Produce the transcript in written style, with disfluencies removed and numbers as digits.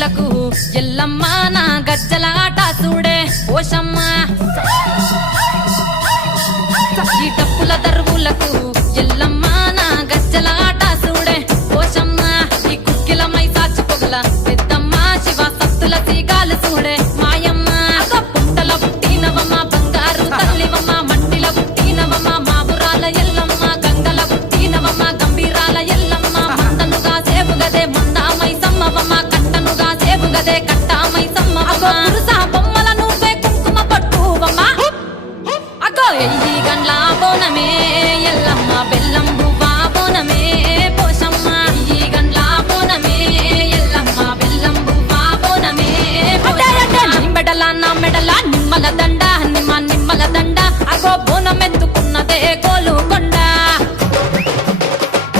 దరువులకు ఎల్లమ్మ నా గజ్జల ఆట చూడే ఓషమ్మ ఈ డప్పుల దరువులకు